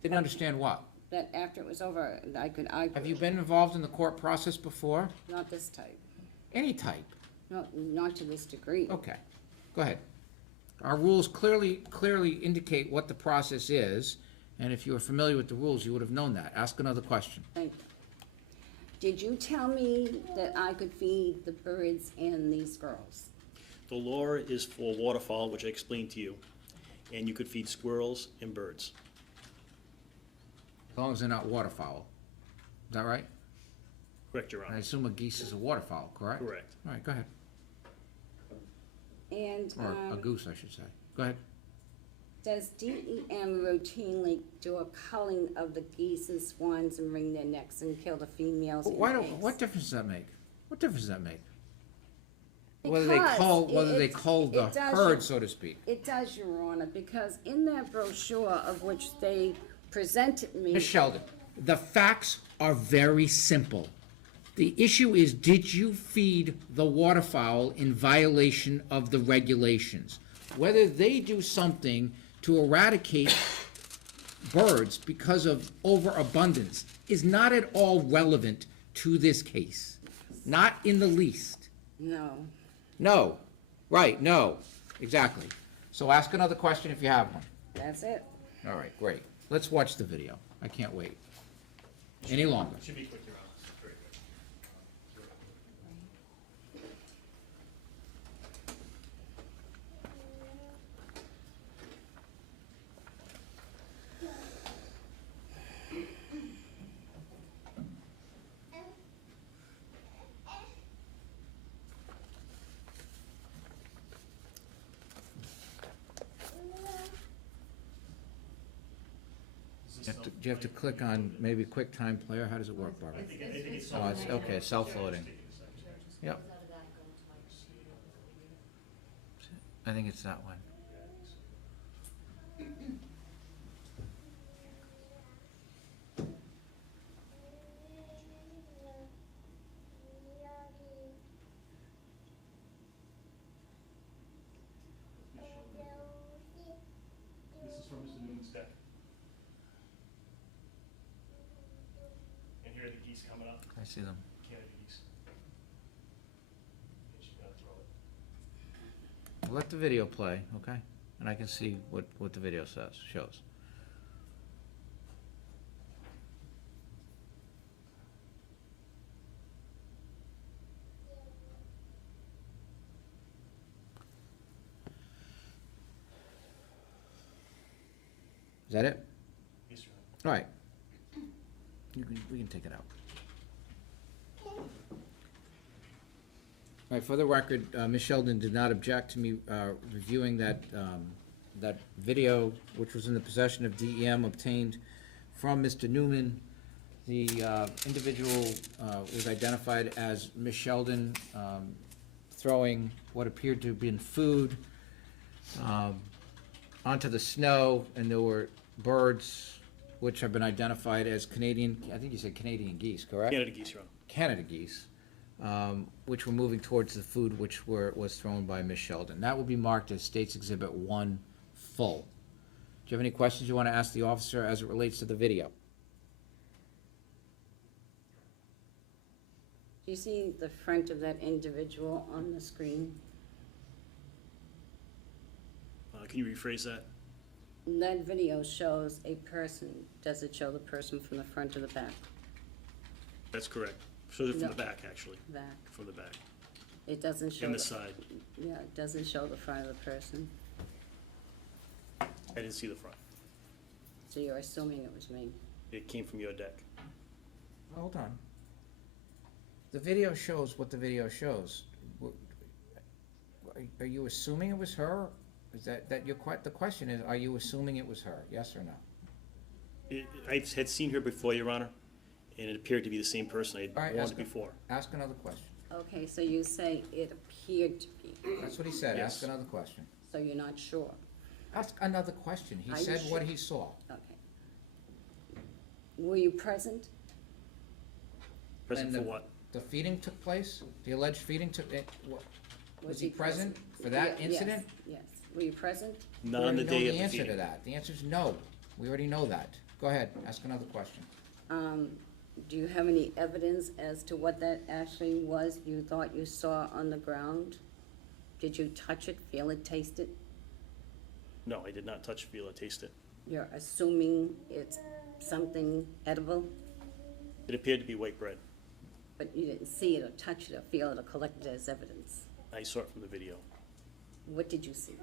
Didn't understand what? That after it was over, I could argue. Have you been involved in the court process before? Not this type, Any type? not to this degree. Okay, go ahead. Our rules clearly indicate what the process is, and if you were familiar with the rules, you would have known that. Ask another question. Thank you. Did you tell me that I could feed the birds and these girls? The law is for waterfowl, which I explained to you, and you could feed squirrels and birds. As long as they're not waterfowl. Is that right? Correct, Your I Honor. assume a geese is a waterfowl, correct? Correct. All right, go ahead. And, Or a goose, I should say. Go ahead. does DEM routinely do a culling of the geese and swans and wring their necks and kill the females and Why eggs? don't, what difference does that make? What difference does that make? Whether they Because cull the it does- herd, so to speak. It does, Your Honor, because in that brochure of which they presented me. Ms. Sheldon, the facts are very simple. The issue is, did you feed the waterfowl in violation of the regulations? Whether they do something to eradicate birds because of overabundance is not at all relevant to this case. Not in the least. No. No. Right, no. Exactly. So ask another question if you have one. That's it. All right, great. Let's watch the video. I can't wait any longer. Should be quick, Your Honor. Very quick. Do you have to click on maybe QuickTime Player? How does it work, Barbara? Oh, it's, okay, self-loading. Yep. I think it's that one. This is from Mr. Newman's deck. And here are the geese coming up, I see them. Canada geese. And she's gonna throw it. Let the video play, okay? And I can see what the video shows. Is that it? Yes, Your Honor. All right. We can take it out. All right, for the record, Ms. Sheldon did not object to me reviewing that video, which was in the possession of DEM, obtained from Mr. Newman. The individual was identified as Ms. Sheldon, throwing what appeared to have been food onto the snow, and there were birds which have been identified as Canadian, I think you said Canadian geese, correct? Canada geese, Your Honor. Canada geese, which were moving towards the food which was thrown by Ms. Sheldon. That will be marked as State's Exhibit 1 full. Do you have any questions you want to ask the officer as it relates to the video? Do you see the front of that individual on the screen? Can you rephrase that? That video shows a person. Does it show the person from the front or the back? That's correct. Shows it from No. the back, actually, Back. from the back, It doesn't show. and the side. Yeah, it doesn't show the front of the person, I didn't see the front. so you're assuming it was me. It came from your deck. Hold on. The video shows what the video shows. Are you assuming it was her? Is that your the question is, are you assuming it was her? Yes or no? I had seen her before, Your Honor, and it appeared to be the same person I All right, had ask wanted her. before. Ask another question. Okay, so you say it appeared to be, That's what he said. Yes. Ask another question. so you're not sure. Ask another question. He Are you said what sure? he saw. Okay. Were you present? Present And for the- what? The feeding took place? The alleged feeding took, was he he present for that Yes, incident? Yes. Were you present? Not We on the already know day of the the answer to feeding. that. The answer's no. We already know that. Go ahead, ask another question. Do you have any evidence as to what that actually was you thought you saw on the ground? Did you touch it, feel it, taste it? No, I did not touch, feel, or taste it. You're assuming it's something edible, It appeared to be white bread. but you didn't see it or touch it or feel it or collect it as evidence. I saw it from the video. What did you see?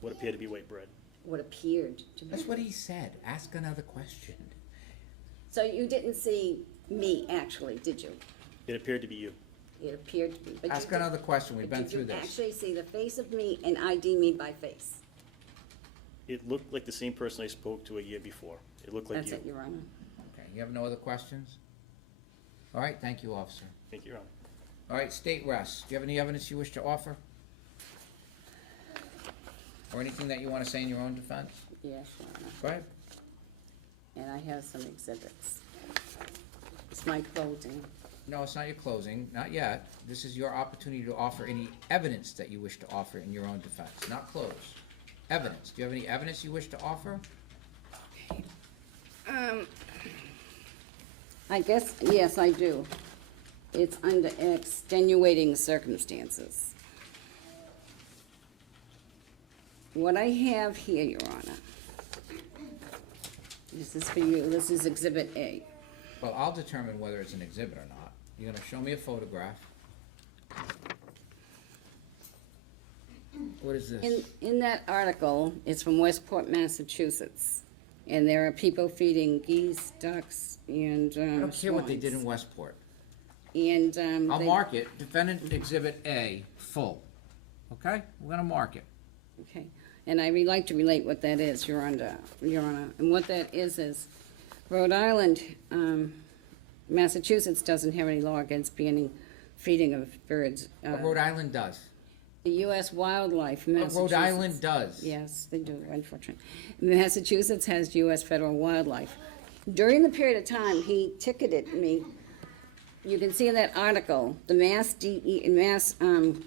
What appeared to be white bread. What appeared to be? That's what he said. Ask another question. So you didn't see me actually, did you? It appeared to be you. It appeared to be, but you Ask did- another question. We've but been through Did you this. actually see the face of me and ID me by face? It looked like the same person I spoke to a year before. It looked like That's you. it, Your Honor. Okay, you have no other questions? All right, thank you, officer. Thank you, Your Honor. All right, state rest. Do you have any evidence you wish to offer? Or anything that you want to say in your own defense? Yes, Your Honor. Go ahead. And I have some exhibits. It's my closing. No, it's not your closing, not yet. This is your opportunity to offer any evidence that you wish to offer in your own defense, not close. Evidence. Do you have any evidence you wish to offer? I guess, yes, I do. It's under extenuating circumstances. What I have here, Your Honor, this is for you, this is Exhibit A. Well, I'll determine whether it's an exhibit or not. You're gonna show me a photograph. What is this? In that article, it's from Westport, Massachusetts, and there are people feeding geese, ducks, and I don't care what they did in swans. Westport. And, I'll they- mark it, defendant exhibit A, full. Okay? We're gonna mark it. Okay, and I would like to relate what that is, Your Honor, and what that is Rhode Island, Massachusetts doesn't have any law against banning feeding of birds. But Rhode Island does. The U.S. Wildlife, But Massachusetts. Rhode Island does. Yes, they do, unfortunately. Massachusetts has U.S. federal wildlife. During the period of time he ticketed me, you can see in that article, the Mass DEM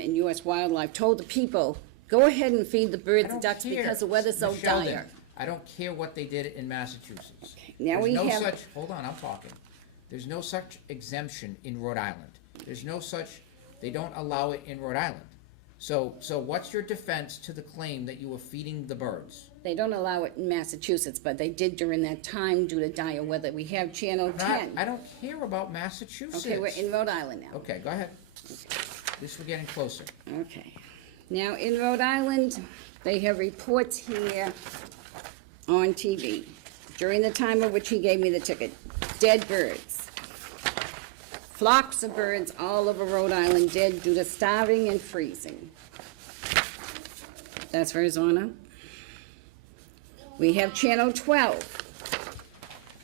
and U.S. Wildlife told the people, go ahead and feed the I birds don't and ducks care, because the weather's so Ms. Sheldon. dire. I don't care what they did in Massachusetts. Now we There's no have- such, hold on, I'm talking. There's no such exemption in Rhode Island. There's no such, they don't allow it in Rhode Island. So what's your defense to the claim that you were feeding the birds? They don't allow it in Massachusetts, but they did during that time due to dire weather. We have Channel Not, 10. I don't care about Massachusetts. Okay, we're in Rhode Island now. Okay, go ahead. This, we're getting closer. Okay. Now, in Rhode Island, they have reports here on TV during the time of which he gave me the ticket. Dead birds. Flocks of birds all over Rhode Island dead due to starving and freezing. That's for His Honor. We have Channel 12.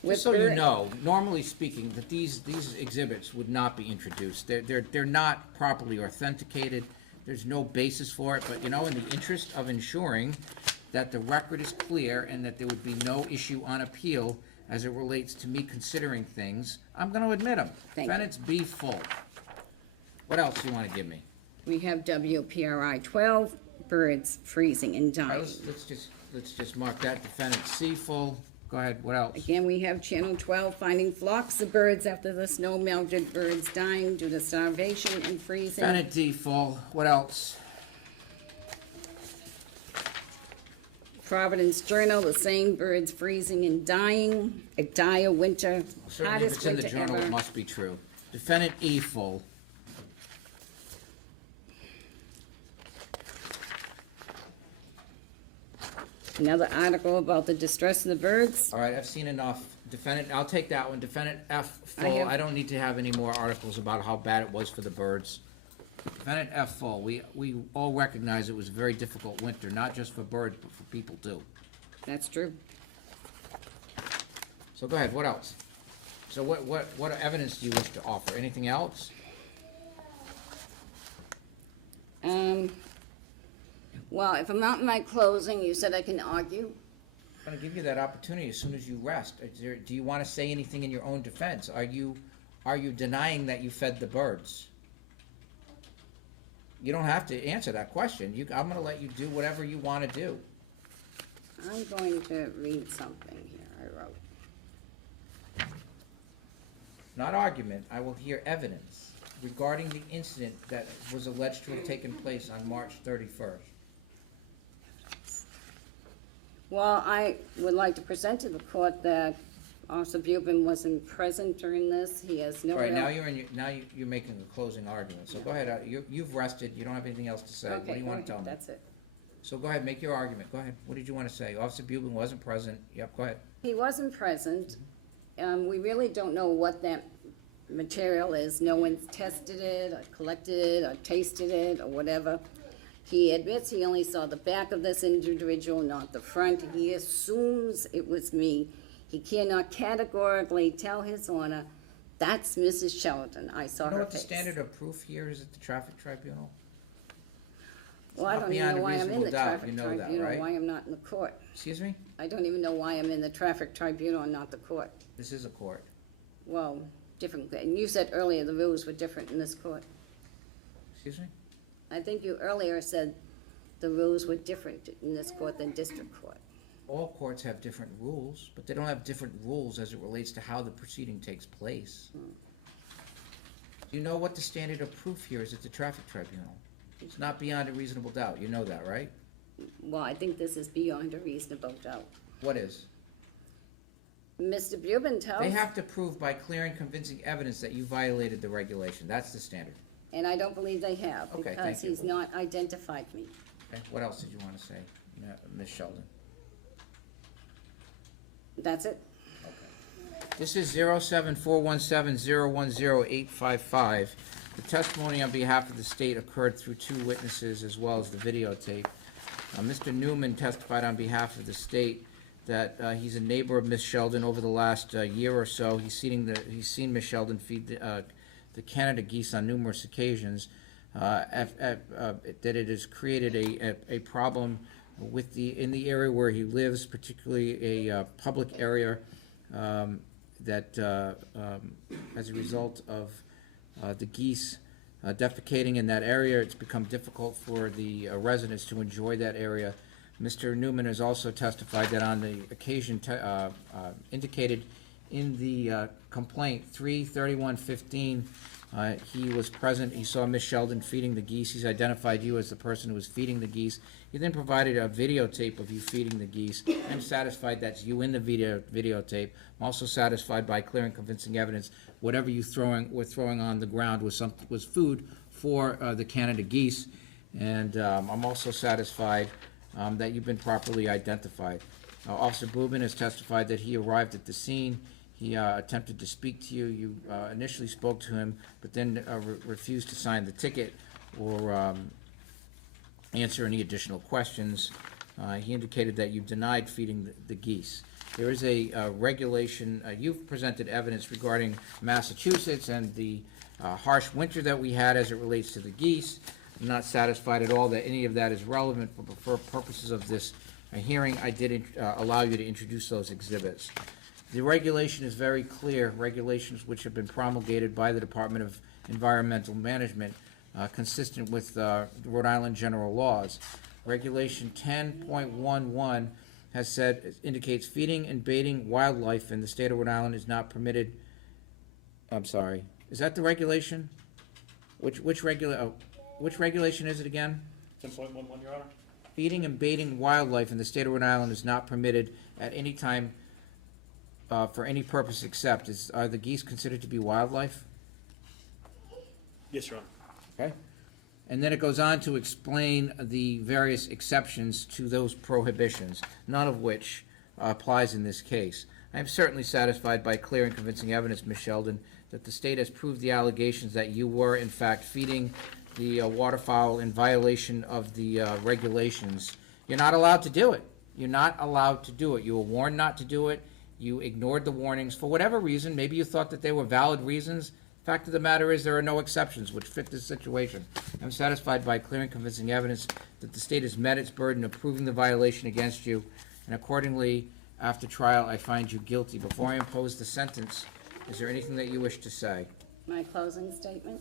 with Just so you bird- know, normally speaking, that these exhibits would not be introduced. They're not properly authenticated. There's no basis for it, but you know, in the interest of ensuring that the record is clear and that there would be no issue on appeal as it relates to me considering things, I'm gonna admit them. Thank you. Defendants be full. What else do you wanna give me? We have WPRI 12, birds freezing and All right, dying. let's just mark that defendant C full. Go ahead, what else? Again, we have Channel 12 finding flocks of birds after the snow melted, birds dying due to starvation and freezing. Defendant D, full. What else? Providence Journal, the same, birds freezing and dying, a dire winter, Certainly, if hottest it's in the winter journal, it ever. must be true. Defendant E, full. Another article about the distress of the birds. All right, I've seen enough. Defendant, I'll take that one. Defendant F, I full. have- I don't need to have any more articles about how bad it was for the birds. Defendant F, full. We all recognize it was a very difficult winter, not just for birds, but for people too. That's true. So go ahead, what else? So what evidence do you wish to offer? Anything else? Well, if I'm not in my closing, you said I can argue. I'm gonna give you that opportunity as soon as you rest. Do you wanna say anything in your own defense? Are you denying that you fed the birds? You don't have to answer that question. I'm gonna let you do whatever you wanna do. I'm going to read something here I wrote. Not argument, I will hear evidence regarding the incident that was alleged to have taken place on March 31st. Well, I would like to present to the court that Officer Bubin wasn't present during this. He has no All right, real- now you're making a closing argument, so go ahead, you've rested, you don't have anything else to say. What do Okay, you wanna go tell ahead. me? That's it. So go ahead, make your argument, go ahead. What did you wanna say? Officer Bubin wasn't present, yep, go ahead. He wasn't present. We really don't know what that material is. No one's tested it, or collected it, or tasted it, or whatever. He admits he only saw the back of this individual, not the front. He assumes it was me. He cannot categorically tell his honor, that's Mrs. Sheldon. I saw You know her what the face. standard of proof here is at the traffic tribunal? Well, I not don't even beyond know a why I'm in reasonable the doubt. traffic You know that, tribunal, right? why I'm not in the court. Excuse me? I don't even know why I'm in the traffic tribunal and not the court. This is a court. Well, different, and you said earlier the rules were different in this court. Excuse me? I think you earlier said the rules were different in this court than district court. All courts have different rules, but they don't have different rules as it relates to how the proceeding takes place. You know what the standard of proof here is at the traffic tribunal? It's not beyond a reasonable doubt, you know that, right? Well, I think this is beyond a reasonable doubt. What is? Mr. Bubin tells, They have to prove by clear and convincing evidence that you violated the regulation, that's the standard. and I don't believe they have, Okay, because thank you. he's not identified me. Okay, what else did you wanna say, Ms. Sheldon? That's it. This is 07417010855. The testimony on behalf of the state occurred through two witnesses as well as the videotape. Mr. Newman testified on behalf of the state that he's a neighbor of Miss Sheldon over the last year or so. He's seen Miss Sheldon feed the Canada geese on numerous occasions. That it has created a problem in the area where he lives, particularly a public area, that as a result of the geese defecating in that area, it's become difficult for the residents to enjoy that area. Mr. Newman has also testified that on the occasion indicated in the complaint, 3/31/15, he was present, he saw Miss Sheldon feeding the geese, he's identified you as the person who was feeding the geese. He then provided a videotape of you feeding the geese. I'm satisfied that's you in the videotape. I'm also satisfied by clear and convincing evidence, whatever you were throwing on the ground was food for the Canada geese. And I'm also satisfied that you've been properly identified. Officer Bubin has testified that he arrived at the scene. He attempted to speak to you. You initially spoke to him, but then refused to sign the ticket or answer any additional questions. He indicated that you denied feeding the geese. There is a regulation, you've presented evidence regarding Massachusetts and the harsh winter that we had as it relates to the geese. I'm not satisfied at all that any of that is relevant for purposes of this hearing. I did allow you to introduce those exhibits. The regulation is very clear, regulations which have been promulgated by the Department of Environmental Management, consistent with Rhode Island general laws. Regulation 10.11 has said, indicates feeding and baiting wildlife in the state of Rhode Island is not permitted. I'm sorry, is that the regulation? Which regulation is it again? 10.11, Your Honor? Feeding and baiting wildlife in the state of Rhode Island is not permitted at any time for any purpose except, are the geese considered to be wildlife? Yes, Your Honor. Okay. And then it goes on to explain the various exceptions to those prohibitions, none of which applies in this case. I am certainly satisfied by clear and convincing evidence, Ms. Sheldon, that the state has proved the allegations that you were in fact feeding the waterfowl in violation of the regulations. You're not allowed to do it. You're not allowed to do it. You were warned not to do it. You ignored the warnings for whatever reason. Maybe you thought that they were valid reasons. Fact of the matter is there are no exceptions which fit this situation. I'm satisfied by clear and convincing evidence that the state has met its burden of proving the violation against you, and accordingly, after trial, I find you guilty. Before I impose the sentence, is there anything that you wish to say? My closing statement?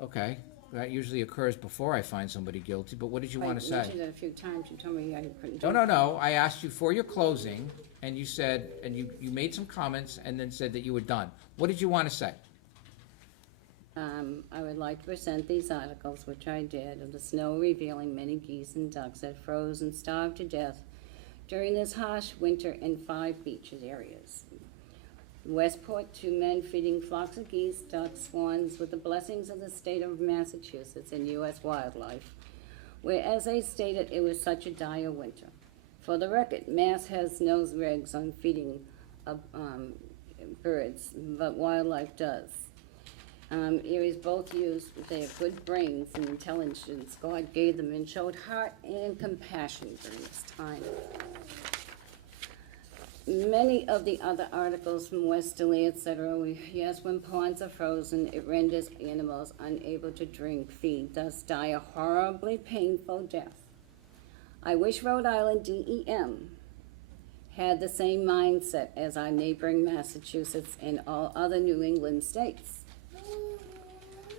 Okay, that usually occurs before I find somebody guilty, but what did you want to I say? mentioned it a few times, you told me I couldn't do No, it. no, no, I asked you for your closing, and you said, and you made some comments, and then said that you were done. What did you want to say? I would like to present these articles, which I did, of the snow revealing many geese and ducks that froze and starved to death during this harsh winter in 5 beaches areas. Westport, 2 men feeding flocks of geese, ducks, swans with the blessings of the state of Massachusetts and U.S. wildlife, where, as they stated, it was such a dire winter. For the record, Mass has no regs on feeding birds, but wildlife does. Areas both used their good brains and intelligence God gave them and showed heart and compassion during this time. Many of the other articles from Westerly, etc., yes, when ponds are frozen, it renders animals unable to drink, feed, thus die a horribly painful death. I wish Rhode Island DEM had the same mindset as our neighboring Massachusetts and all other New England states.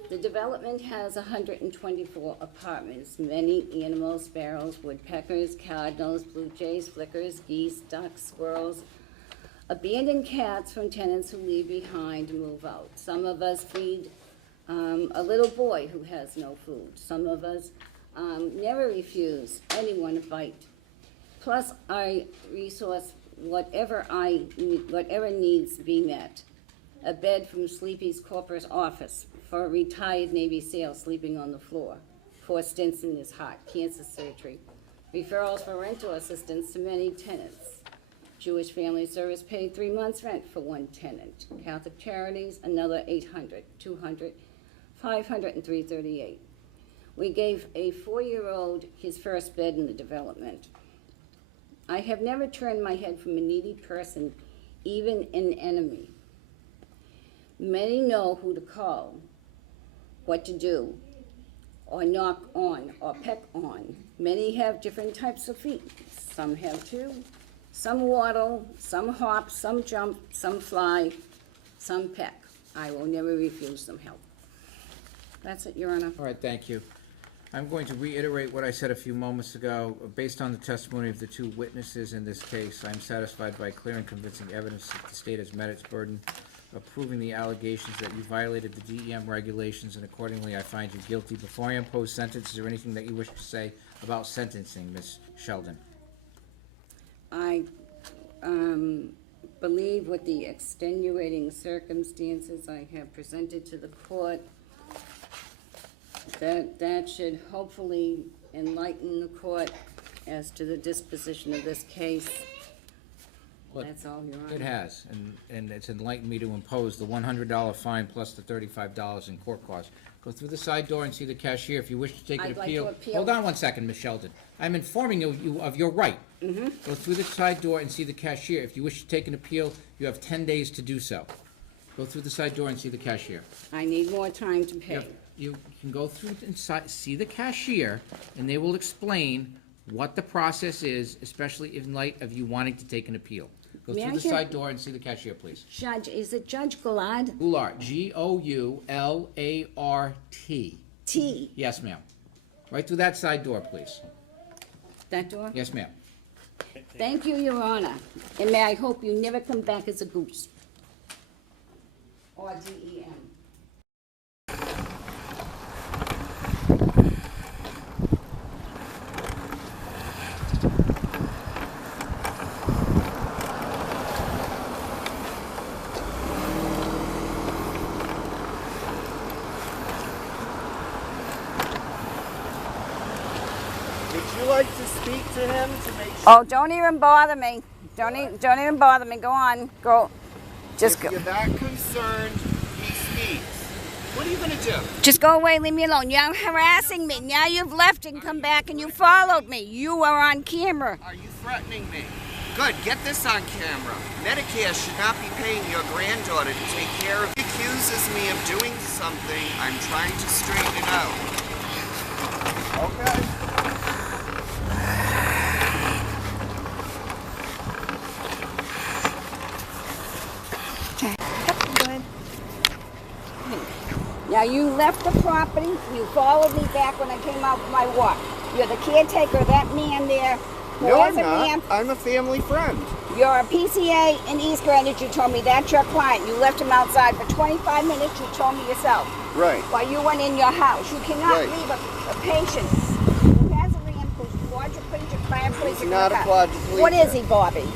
The development has 124 apartments, many animals, sparrows, woodpeckers, cardinals, blue jays, flickers, geese, ducks, squirrels, abandoned cats from tenants who leave behind and move out. Some of us feed a little boy who has no food. Some of us never refuse anyone a bite. Plus, I resource whatever needs be met. A bed from Sleepy's corporate office for a retired Navy SEAL sleeping on the floor. 4 stents in his heart, cancer surgery. Referrals for rental assistance to many tenants. Jewish Family Service paid 3 months' rent for 1 tenant. Catholic Charities, another 800, 200, 500, and 338. We gave a 4-year-old his first bed in the development. I have never turned my head from a needy person, even an enemy. Many know who to call, what to do, or knock on, or peck on. Many have different types of feet. Some have 2, some waddle, some hop, some jump, some fly, some peck. I will never refuse them help. That's it, Your Honor. All right, thank you. I'm going to reiterate what I said a few moments ago. Based on the testimony of the 2 witnesses in this case, I'm satisfied by clear and convincing evidence that the state has met its burden of proving the allegations that you violated the DEM regulations, and accordingly I find you guilty. Before I impose sentence, is there anything that you wish to say about sentencing, Ms. Sheldon? I believe with the extenuating circumstances I have presented to the court, that should hopefully enlighten the court as to the disposition of this case. Well, That's all, Your Honor. It has, and it's enlightened me to impose the $100 fine plus the $35 in court costs. Go through the side door and see the cashier if you wish to take an I'd like appeal. to appeal. Hold on one second, Ms. Sheldon. I'm informing you of your right. Mm-hmm. Go through the side door and see the cashier. If you wish to take an appeal, you have 10 days to do so. Go through the side door and see the cashier. I need more time to pay. You can go through and see the cashier, and they will explain what the process is, especially in light of you wanting to take an appeal. Go May through I the hear- side door and see the cashier, please. Judge, is it Judge Goulart? Goulart, G-O-U-L-A-R-T. T, Yes, ma'am. Right through that side door, please. that door? Yes, ma'am. Thank you, Your Honor, and may I hope you never come back as a goose. Or DEM. Would you like to speak to him to make sure? Oh, don't even bother me. Don't even bother me. Go on. Go. Just If go. you're that concerned, he speaks. What are you gonna do? Just go away. Leave me alone. You're harassing me. Now you've left and come back and you followed me. You are on camera. Are you threatening me? Good, get this on camera. Medicare should not be paying your granddaughter to take care of. He accuses me of doing something. I'm trying to straighten it out. Okay. Now you left the property. You followed me back when I came out for my walk. You're the caretaker of that man there. Who No, I'm has a not. ramp. I'm a family friend. You're a PCA in East Greenwich. You told me that's your client. You left him outside for 25 minutes. You told me yourself. Right. While you went in your house. You cannot Right. leave a patient who has a ramp, who's quadriplegic, paraplegic. He's not a in the car. quadriplegic. What is he, Bobby?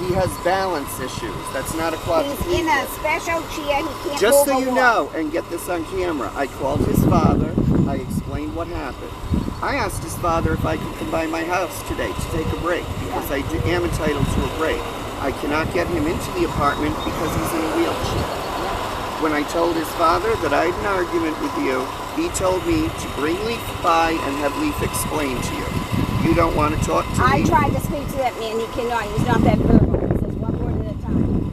He has balance issues. That's not a He's quadriplegic. in a special chair. He can't Just move so or you walk. know, and get this on camera, I called his father. I explained what happened. I asked his father if I could come by my house today to take a break because I am entitled to a break. I cannot get him into the apartment because he's in a wheelchair. When I told his father that I had an argument with you, he told me to bring Leaf by and have Leaf explain to you. You don't want to talk to I me? tried to speak to that man. He cannot. He's not that verbal. He says one word at a time.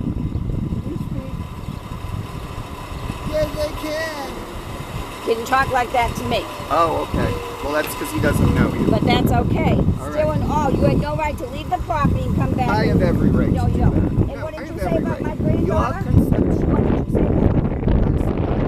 Yes, I can. Didn't talk like that to me. Oh, okay. Well, that's because he doesn't know you. But that's okay. All Still right. in all, you had no right to leave the property and come back. I have every right No, to you do don't. that. And No, what I did you have say every about right. my granddaughter? Your conception. What did you say about her?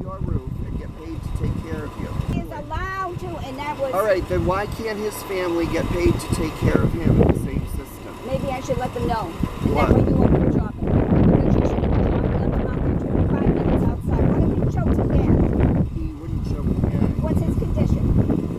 Your roof and get paid to take care of you. He is allowed to, and that was. All right, then why can't his family get paid to take care of him in the same system? Maybe I should let them know. What? That when you went to the shopping. Because you should have left him out there 25 minutes outside. What if he choked to death? He wouldn't choke again. What's his condition?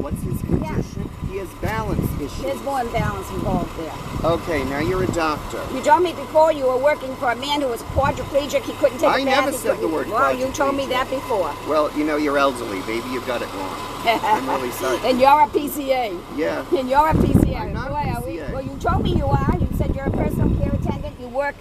What's his condition? He has balance issues. There's more imbalance involved there. Okay, now you're a doctor. You told me before you were working for a man who was quadriplegic. He couldn't take a I bath. never he said the couldn't- word Well, you told me quadriplegic. that before. Well, you know, you're elderly. Maybe you got it wrong. I'm really sorry. And you're a PCA. Yeah. And you're a PCA. I'm not a Boy, are we- PCA. well, you told me you are. You said you're a personal care attendant. You work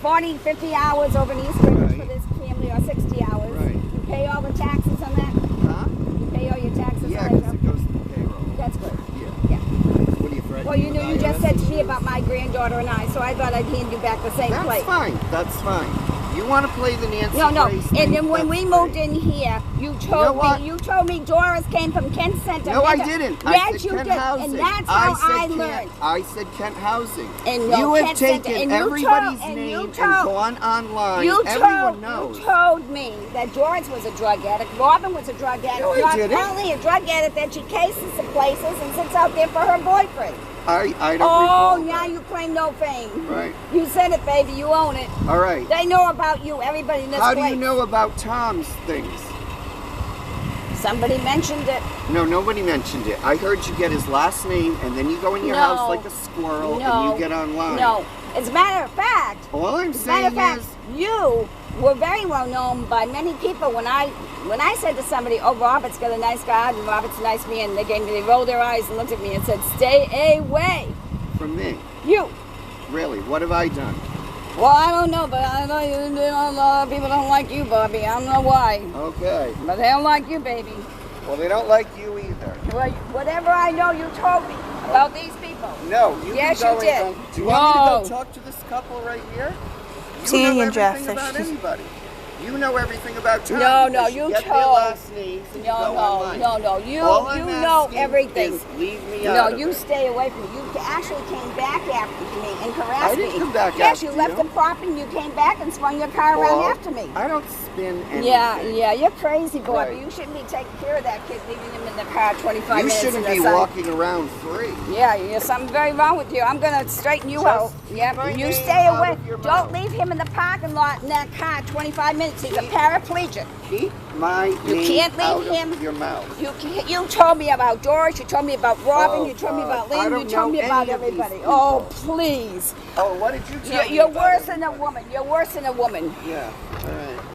40, 50 hours over in East Greenwich for Right. this family, or 60 hours. Right. You pay all the taxes on that? Huh? You pay all your taxes Yeah, on because that? it goes to the payroll. That's good. Yeah. Yeah. What are you threatening? Well, you knew you with just IRS said to me issues? about my granddaughter and I, so I thought I'd hand you back the same That's plate. fine. That's fine. You want to play the Nancy No. Grace And thing? then when That's we moved great. in here, you know told what? me. You told me Doris came from Kent Center. No, I Never- didn't. Yes, I said you Kent did, Housing. and that's how said I Kent- learned. I said Kent Housing. And no, you have Kent Center, taken and you everybody's told- and you name and told- gone online. You Everyone knows. told me that Doris was a drug addict, Robin was a drug addict, No, I not didn't. only a drug addict that she cases the places and sits out there for her boyfriend. I don't Oh, recall now that. you claim no fame. Right. You said it, baby. You own it. All right. They know about you. Everybody in this How do place. you know about Tom's things? Somebody mentioned it. No, nobody mentioned it. I heard you get his last name and then you go in your No. house like a squirrel and No. you get online. No. As a matter of fact, All I'm as a matter of saying fact, is, you were very well known by many people. When I said to somebody, "Oh, Robert's got a nice garden. Robert's a nice man," they rolled their eyes and looked at me and said, "Stay away." from me, You. really, what have I done? Well, I don't know, but I know a lot of people don't like you, Bobby. I don't know why, Okay. but they don't like you, baby. Well, they don't like you either. Well, whatever I know, you told me about these people. No, you Yes, can you go did. and do you want me to No. go talk to this couple right here? You Sandy know and Jeff, everything about she's- anybody. You know everything about town. No, because no, you get their told- last names and you go No, online. no, you All I'm know asking everything. is leave me No, out of you it. stay away from me. You actually came back after me and harassed I me. didn't come back yes, after you left you. the property and you came back and swung your car around Well, after me. I don't spin anything. Yeah, you're crazy, boy. Right. But you shouldn't be taking care of that kid, leaving him in the car 25 You minutes shouldn't in be the sun. walking around free. Yeah, there's something very wrong with you. I'm gonna straighten you Just out. Yep, my you name stay out away. of your Don't mouth. leave him in the parking lot in that car 25 minutes. He's a Keep- paraplegic. Keep my You name can't leave out him. of your mouth. You told me about Doris, you told me about Robin, Oh, you told me God. about I Lynn, don't you told know me about any of these everybody. people. Oh, please. Oh, what did you tell me You're about worse than a everybody? woman. You're worse than a woman. Yeah, all right.